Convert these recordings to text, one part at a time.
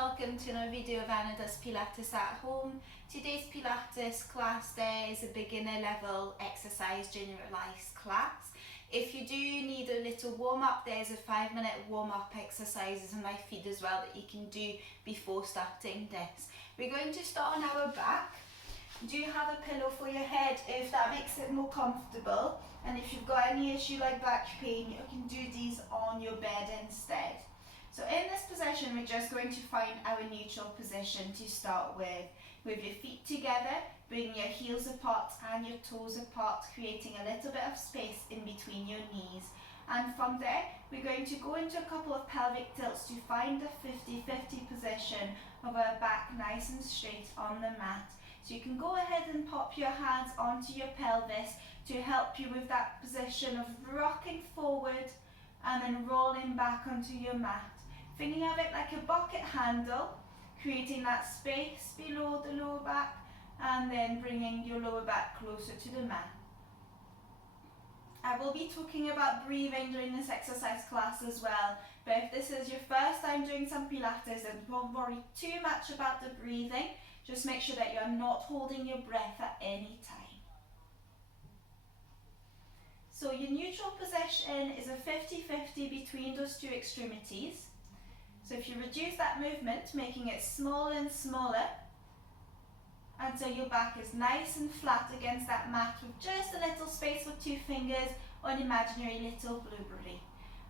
welcome to another video of Anna Does Pilates at Home. Today's Pilates class there is a beginner level exercise generalised class. If you do need a little warm up, there's a 5-minute warm up exercises on my feet as well that you can do before starting this. We're going to start on our back. Do you have a pillow for your head if that makes it more comfortable? And if you've got any issue like back pain, you can do these on your bed instead. So in this position, we're just going to find our neutral position to start with your feet together, bringing your heels apart and your toes apart, creating a little bit of space in between your knees. And from there, we're going to go into a couple of pelvic tilts to find the 50-50 position of our back nice and straight on the mat. So you can go ahead and pop your hands onto your pelvis to help you with that position of rocking forward and then rolling back onto your mat. Thinking of it like a bucket handle, creating that space below the lower back and then bringing your lower back closer to the mat. I will be talking about breathing during this exercise class as well, but if this is your first time doing some Pilates, then don't worry too much about the breathing. Just make sure that you're not holding your breath at any time. So your neutral position is a 50-50 between those two extremities. So if you reduce that movement, making it smaller and smaller until your back is nice and flat against that mat with just a little space with 2 fingers or an imaginary little blueberry.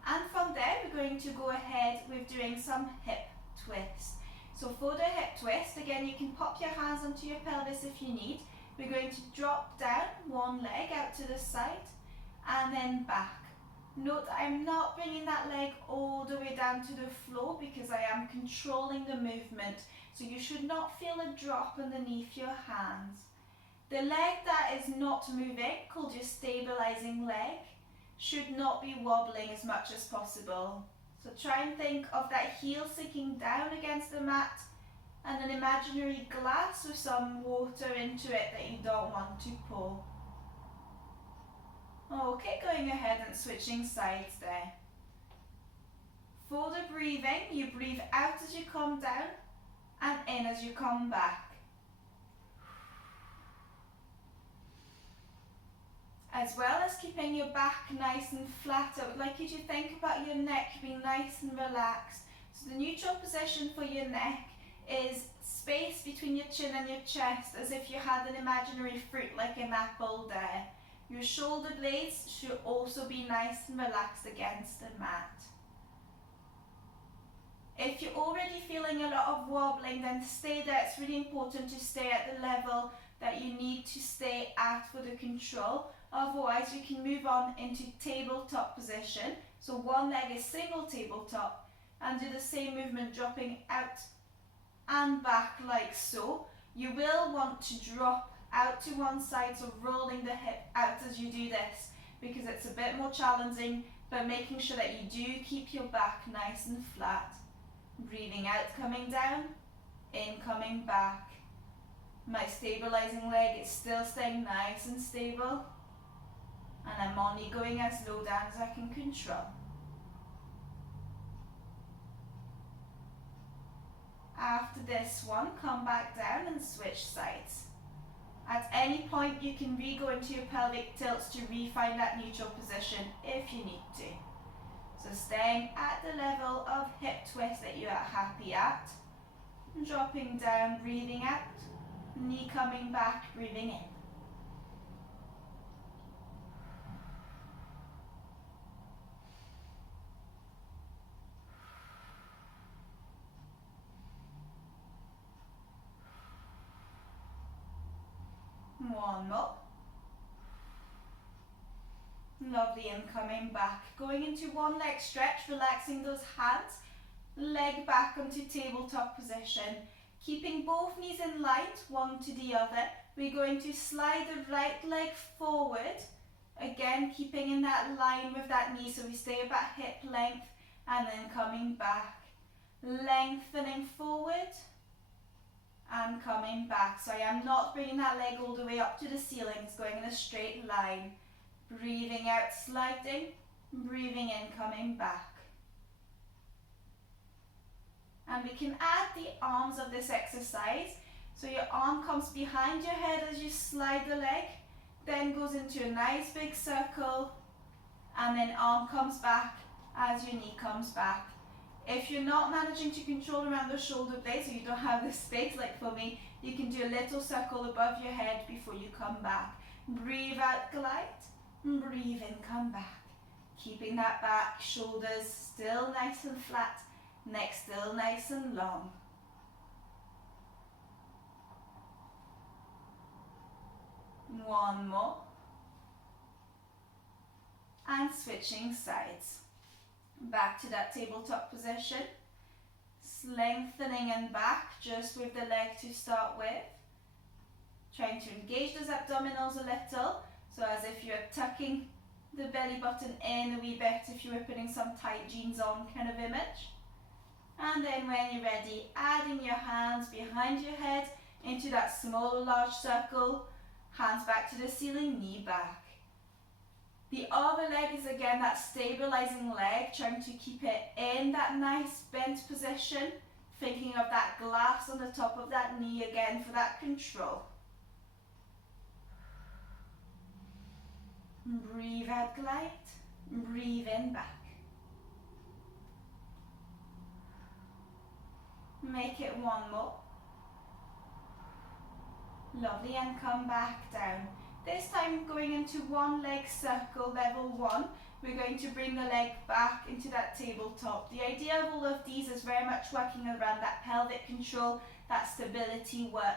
And from there, we're going to go ahead with doing some hip twists. So for the hip twist, again, you can pop your hands onto your pelvis if you need. We're going to drop down one leg out to the side and then back. Note that I'm not bringing that leg all the way down to the floor because I am controlling the movement. So you should not feel a drop underneath your hands. The leg that is not moving, called your stabilizing leg, should not be wobbling as much as possible. So try and think of that heel sinking down against the mat and an imaginary glass with some water into it that you don't want to pour. Okay, going ahead and switching sides there. For the breathing, you breathe out as you come down and in as you come back. As well as keeping your back nice and flat, I would like you to think about your neck being nice and relaxed. So the neutral position for your neck is space between your chin and your chest, as if you had an imaginary fruit like an apple there. Your shoulder blades should also be nice and relaxed against the mat. If you're already feeling a lot of wobbling, then stay there. It's really important to stay at the level that you need to stay at for the control. Otherwise, you can move on into tabletop position. So one leg is single tabletop and do the same movement, dropping out and back like so. You will want to drop out to one side, so rolling the hip out as you do this because it's a bit more challenging, but making sure that you do keep your back nice and flat. Breathing out, coming down, in, coming back. My stabilizing leg is still staying nice and stable, and I'm only going as low down as I can control. After this one, come back down and switch sides. At any point, you can re-go into your pelvic tilts to refine that neutral position if you need to. So staying at the level of hip twist that you are happy at, dropping down, breathing out, knee coming back, breathing in. One more. Lovely, and coming back. Going into one leg stretch, relaxing those hands, leg back onto tabletop position. Keeping both knees in line, one to the other. We're going to slide the right leg forward. Again, keeping in that line with that knee, so we stay about hip length, and then coming back. Lengthening forward and coming back. So I am not bringing that leg all the way up to the ceiling, it's going in a straight line. Breathing out, sliding, breathing in, coming back. And we can add the arms of this exercise. So your arm comes behind your head as you slide the leg, then goes into a nice big circle, and then arm comes back as your knee comes back. If you're not managing to control around the shoulder blades, or you don't have the space like for me, you can do a little circle above your head before you come back. Breathe out, glide. Breathe in, come back. Keeping that back, shoulders still nice and flat, neck still nice and long. One more. And switching sides. Back to that tabletop position. Lengthening and back just with the leg to start with. Trying to engage those abdominals a little. So as if you're tucking the belly button in a wee bit, if you were putting some tight jeans on kind of image. And then when you're ready, adding your hands behind your head into that small or large circle. Hands back to the ceiling, knee back. The other leg is again that stabilizing leg, trying to keep it in that nice bent position. Thinking of that glass on the top of that knee again for that control. Breathe out, glide. Breathe in, back. Make it one more. Lovely, and come back down. This time going into one leg circle, level 1. We're going to bring the leg back into that tabletop. The idea of all of these is very much working around that pelvic control, that stability work.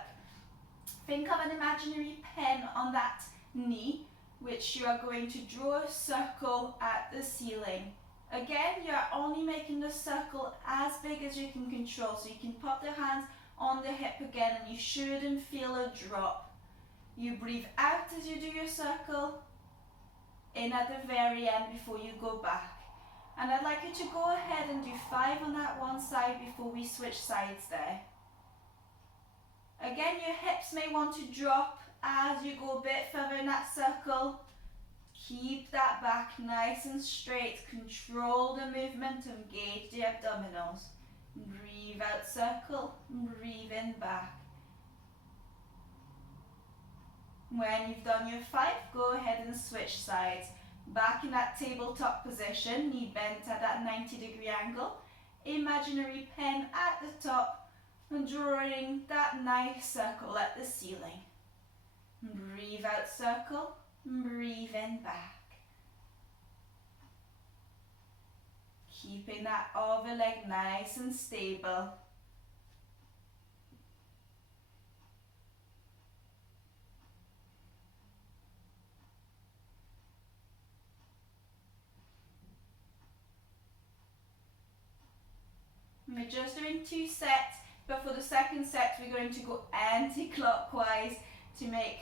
Think of an imaginary pen on that knee, which you are going to draw a circle at the ceiling. Again, you are only making the circle as big as you can control, so you can pop the hands on the hip again and you shouldn't feel a drop. You breathe out as you do your circle, in at the very end before you go back. And I'd like you to go ahead and do 5 on that one side before we switch sides there. Again, your hips may want to drop as you go a bit further in that circle. Keep that back nice and straight. Control the movement, engage the abdominals. Breathe out, circle. Breathe in, back. When you've done your 5, go ahead and switch sides. Back in that tabletop position, knee bent at that 90-degree angle. Imaginary pen at the top and drawing that nice circle at the ceiling. Breathe out, circle. Breathe in, back. Keeping that other leg nice and stable. We're just doing 2 sets, but for the second set we're going to go anti-clockwise to make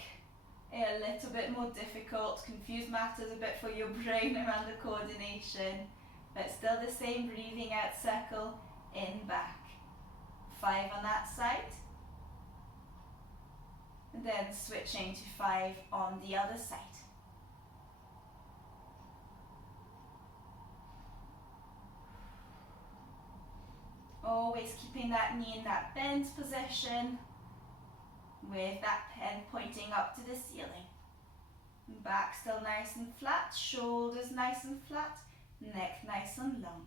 it a little bit more difficult, confuse matters a bit for your brain around the coordination, but still the same, breathing out, circle, in, back. 5 on that side, and then switching to 5 on the other side. Always keeping that knee in that bent position with that pen pointing up to the ceiling. Back still nice and flat, shoulders nice and flat, neck nice and long.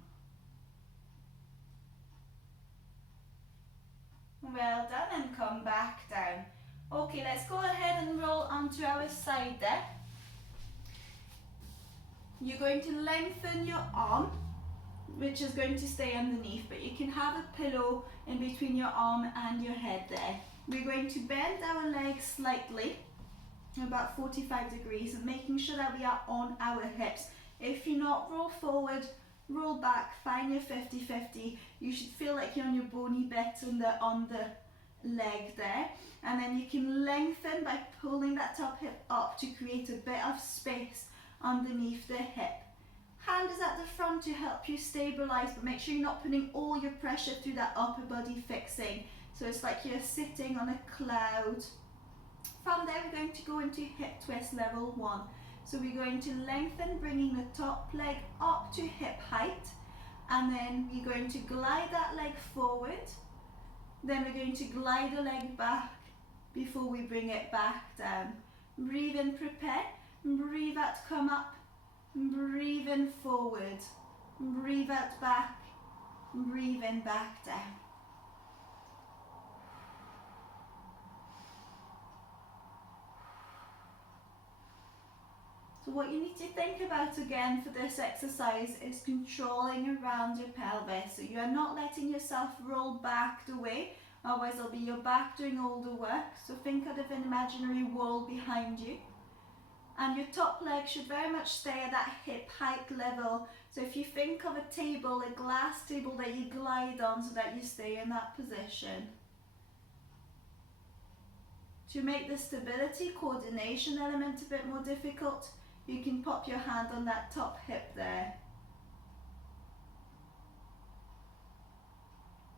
Well done, and come back down. Okay, let's go ahead and roll onto our side there. You're going to lengthen your arm, which is going to stay underneath, but you can have a pillow in between your arm and your head there. We're going to bend our legs slightly, about 45 degrees, and making sure that we are on our hips. If you're not, roll forward, roll back, find your 50-50. You should feel like you're on your bony bit on the leg there. And then you can lengthen by pulling that top hip up to create a bit of space underneath the hip. Hand is at the front to help you stabilize, but make sure you're not putting all your pressure through that upper body fixing. So it's like you're sitting on a cloud. From there, we're going to go into hip twist level 1. So we're going to lengthen, bringing the top leg up to hip height. And then we're going to glide that leg forward. Then we're going to glide the leg back before we bring it back down. Breathe in, prepare. Breathe out, come up. Breathe in, forward. Breathe out, back. Breathe in, back down. So what you need to think about again for this exercise is controlling around your pelvis. So you are not letting yourself roll back the way, otherwise it'll be your back doing all the work. So think of an imaginary wall behind you. And your top leg should very much stay at that hip height level. So if you think of a table, a glass table that you glide on so that you stay in that position. To make the stability, coordination element a bit more difficult, you can pop your hand on that top hip there.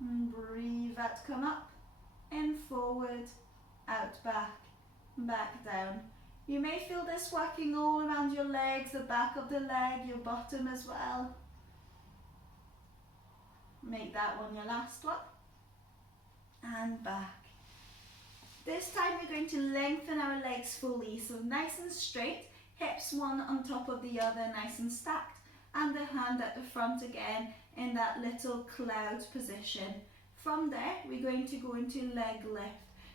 And breathe out, come up, in, forward, out, back down. You may feel this working all around your legs, the back of the leg, your bottom as well. Make that one your last one. And back. This time we're going to lengthen our legs fully, so nice and straight, hips one on top of the other, nice and stacked, and the hand at the front again in that little cloud position. From there, we're going to go into leg lift.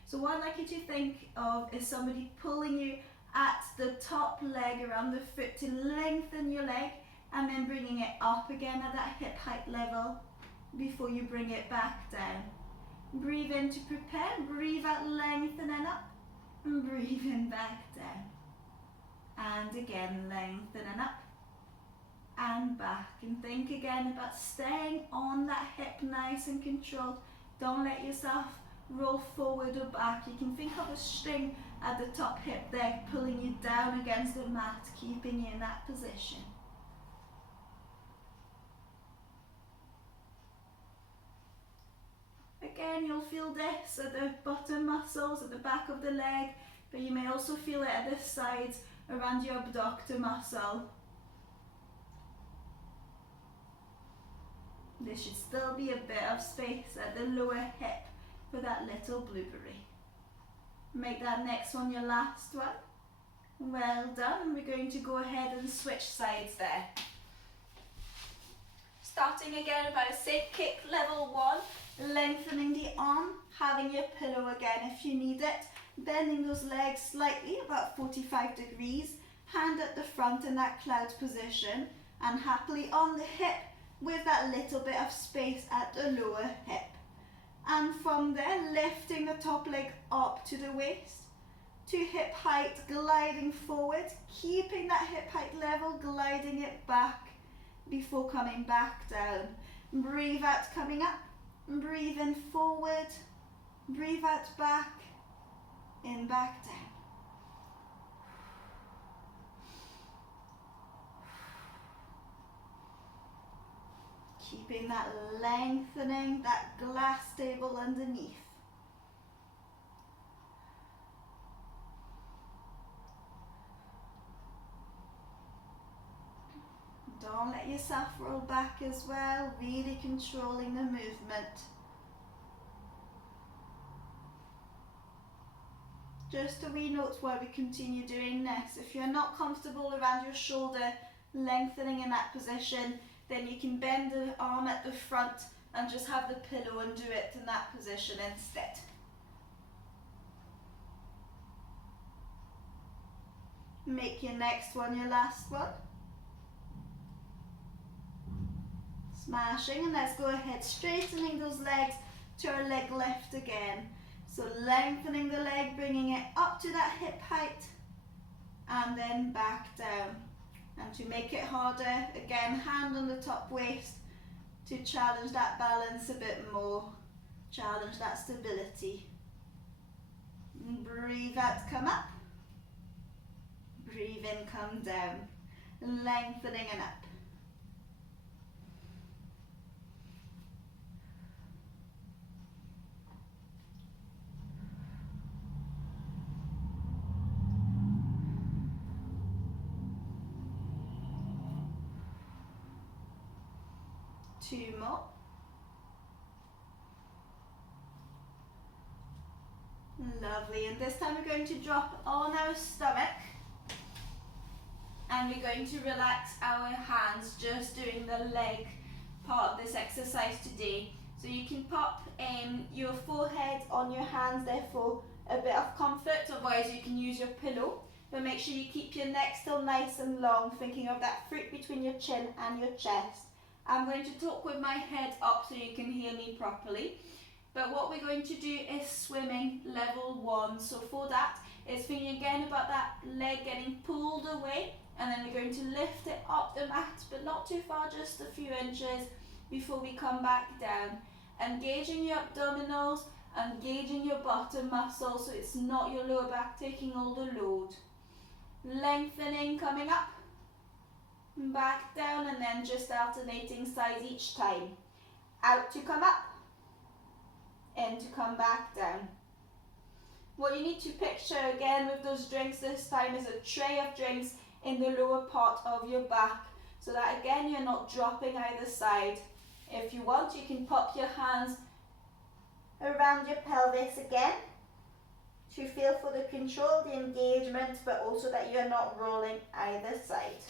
So what I'd like you to think of is somebody pulling you at the top leg around the foot to lengthen your leg, and then bringing it up again at that hip height level before you bring it back down. Breathe in to prepare, breathe out, lengthening up, and breathe in, back down. And again, lengthening up and back. And think again about staying on that hip nice and controlled. Don't let yourself roll forward or back. You can think of a string at the top hip there, pulling you down against the mat, keeping you in that position. Again, you'll feel this at the bottom muscles, at the back of the leg, but you may also feel it at the sides around your abductor muscle. There should still be a bit of space at the lower hip for that little blueberry. Make that next one your last one. Well done. We're going to go ahead and switch sides there. Starting again about a sit kick level 1, lengthening the arm, having your pillow again if you need it, bending those legs slightly, about 45 degrees, hand at the front in that cloud position, and happily on the hip with that little bit of space at the lower hip. And from there, lifting the top leg up to the waist, to hip height, gliding forward, keeping that hip height level, gliding it back before coming back down. Breathe out, coming up, breathe in, forward, breathe out, back, in, back, down. Keeping that lengthening, that glass table underneath. Don't let yourself roll back as well, really controlling the movement. Just a wee note while we continue doing this. If you're not comfortable around your shoulder, lengthening in that position, then you can bend the arm at the front and just have the pillow and do it in that position instead. Make your next one your last one. Smashing, and let's go ahead, straightening those legs to our leg lift again. So lengthening the leg, bringing it up to that hip height, and then back down. And to make it harder, again, hand on the top waist to challenge that balance a bit more, challenge that stability. And breathe out, come up. Breathe in, come down. Lengthening and up. 2 more. Lovely, and this time we're going to drop on our stomach and we're going to relax our hands, just doing the leg part of this exercise today. So you can pop your forehead on your hands there for a bit of comfort, otherwise you can use your pillow, but make sure you keep your neck still nice and long, thinking of that fruit between your chin and your chest. I'm going to talk with my head up so you can hear me properly. But what we're going to do is swimming level 1. So for that, it's thinking again about that leg getting pulled away, and then we're going to lift it up the mat, but not too far, just a few inches before we come back down. Engaging your abdominals, engaging your bottom muscle, so it's not your lower back taking all the load. Lengthening, coming up, back down, and then just alternating sides each time. Out to come up, in to come back down. What you need to picture again with those drinks this time is a tray of drinks in the lower part of your back, so that again you're not dropping either side. If you want, you can pop your hands around your pelvis again to feel for the control, the engagement, but also that you're not rolling either side.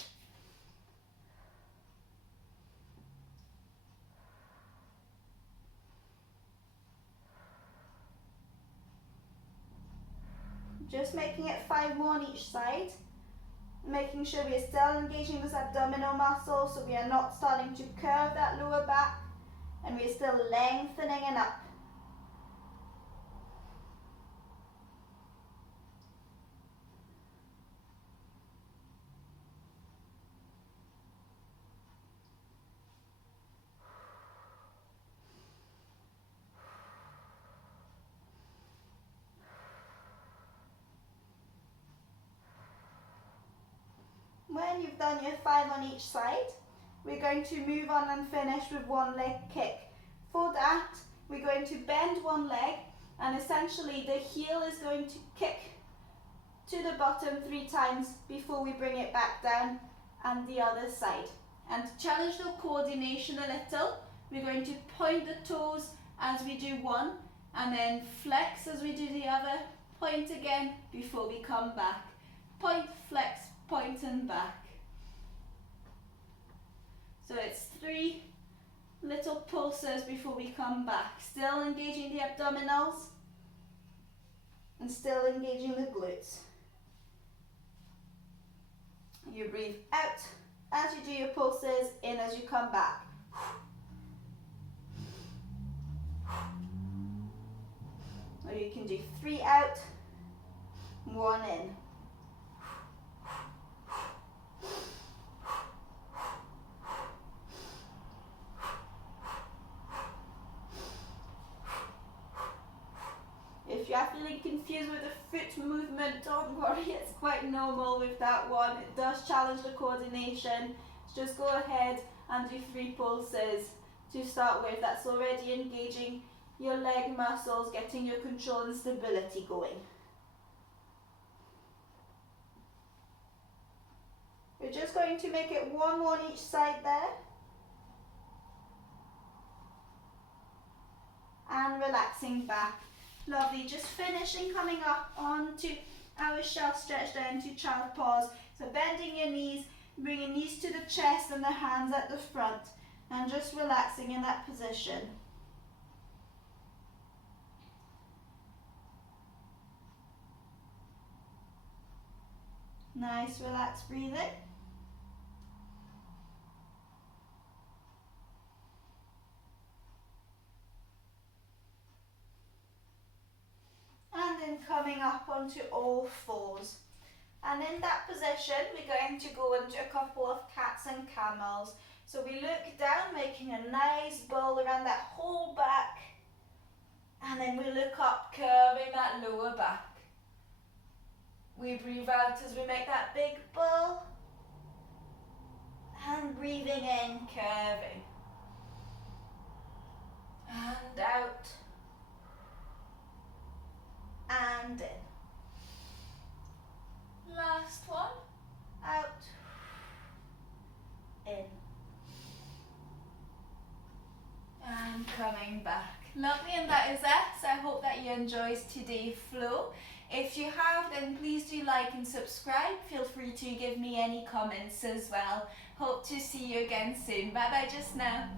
Just making it 5 more on each side, making sure we are still engaging those abdominal muscles, so we are not starting to curve that lower back, and we are still lengthening and up. When you've done your 5 on each side, we're going to move on and finish with one leg kick. For that, we're going to bend one leg, and essentially the heel is going to kick to the bottom 3 times before we bring it back down, and the other side. And to challenge the coordination a little, we're going to point the toes as we do one, and then flex as we do the other, point again before we come back. Point, flex, point and back. So it's 3 little pulses before we come back. Still engaging the abdominals and still engaging the glutes. You breathe out as you do your pulses, in as you come back. Or you can do 3 out, 1 in. If you are feeling confused with the foot movement, don't worry, it's quite normal with that one. It does challenge the coordination. So just go ahead and do 3 pulses to start with. That's already engaging your leg muscles, getting your control and stability going. We're just going to make it 1 more on each side there. And relaxing back. Lovely, just finishing, coming up onto our shelf stretch down to child pose. So bending your knees, bringing knees to the chest and the hands at the front, and just relaxing in that position. Nice relaxed breathing. And then coming up onto all 4s. And in that position, we're going to go into a couple of cats and camels. So we look down, making a nice bowl around that whole back. And then we look up, curving that lower back. We breathe out as we make that big bowl. And breathing in, curving. And out. And in. Last one. Out. In. coming back. Lovely, and that is it. So I hope that you enjoyed today's flow. If you have, then please do like and subscribe. Feel free to give me any comments as well. Hope to see you again soon. Bye bye just now.